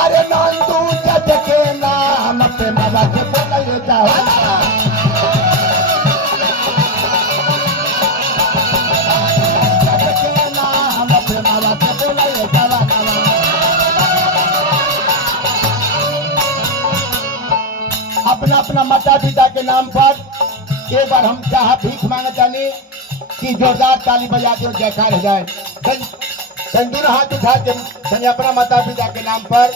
अरे नंदू जज के नाम पे बाबा के बोल जाओ अपना अपना माता पिता के नाम पर एक बार हम चाह भीख मांगे जानी कि जोरदार ताली बजा के जयकार हो जाए। दोनों हाथ उठा के अपना माता पिता के नाम पर